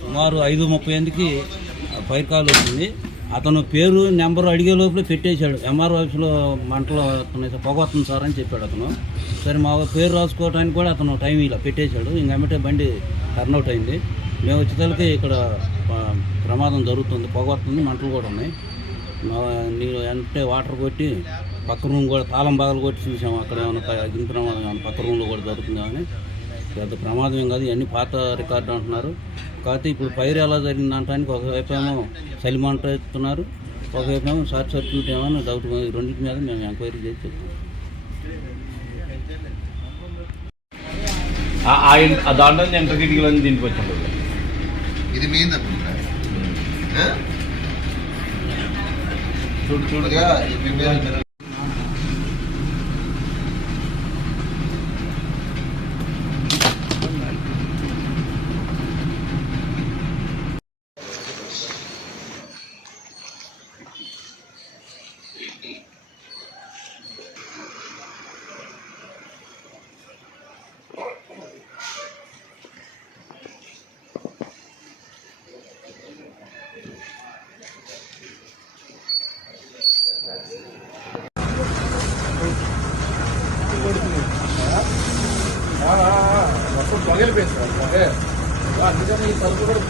సుమారు 5:38కి fire call వచ్చింది. అతను పేరు నెంబర్ అడిగే లోపల పెట్టేశాడు. ఎంఆర్ ఆఫీస్లో మంటలు పొగ వస్తుంది సార్ అని చెప్పాడు అతను. సరే మా పేరు రాసుకోవడానికి కూడా అతను టైం ఇలా పెట్టేశాడు. ఇంకమిటే బండి టర్న్అవుట్ అయింది. మేము వచ్చేసరికి ఇక్కడ ప్రమాదం జరుగుతుంది, పొగ వస్తుంది, మంటలు కూడా ఉన్నాయి. నీళ్ళు అంటే వాటర్ కొట్టి పక్క రూమ్ కూడా తాళం బాగలు కొట్టి చూసాము. అక్కడ ఏమైనా అగ్ని ప్రమాదం ఏమైనా పక్క రూమ్లో కూడా జరుగుతుందని. పెద్ద ప్రమాదం ఏం కాదు, ఇవన్నీ పాత రికార్డు అంటున్నారు. కాకపోతే ఇప్పుడు ఫైర్ ఎలా జరిగింది అంటానికి ఒకవైపు ఏమో చలిమంట ఎత్తున్నారు, ఒకవైపు ఏమో షార్ట్ సర్క్యూట్ ఏమైనా డౌట్. రెండింటి మీద మేము ఎంక్వైరీ చేసి చెప్తాం. దాంట్లో ఎంత కిటికీలు దీనికి వచ్చింది ఇది మెయిన్ చూడుగా మొత్తం పగిలిపోయింది సార్. అందుకని ఈ తలుపు కూడా